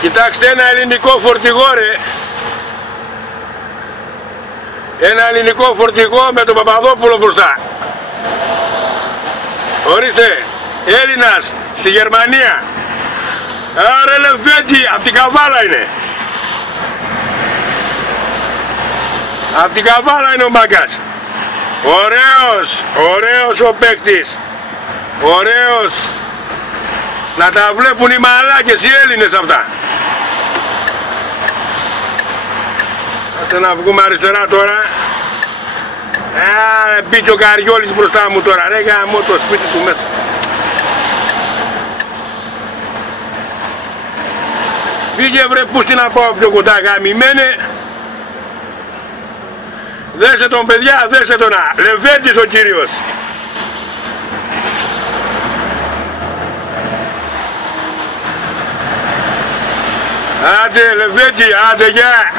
Κοιτάξτε, ένα ελληνικό φορτηγό ρε. Ένα ελληνικό φορτηγό με τον Παπαδόπουλο μπροστά. Ορίστε, Έλληνας στη Γερμανία. Άρα Λεβέντη, απ' την Καβάλα είναι. Απ' την Καβάλα είναι ο μάγκας. Ωραίος, ωραίος ο παίκτης. Ωραίος. Να τα βλέπουν οι μαλάκες οι Έλληνες αυτά. Άστε να βγούμε αριστερά τώρα. Μπήκε ο Καριόλης μπροστά μου τώρα. Ρε γαμώ το σπίτι του μέσα. Φύγε βρε, πού στην να πάω πιο κοντά γαμημένε. Δέσε τον παιδιά, δέσε τον. Λεβέντης ο κύριος. Άντε Λεβέντη, άντε γεια.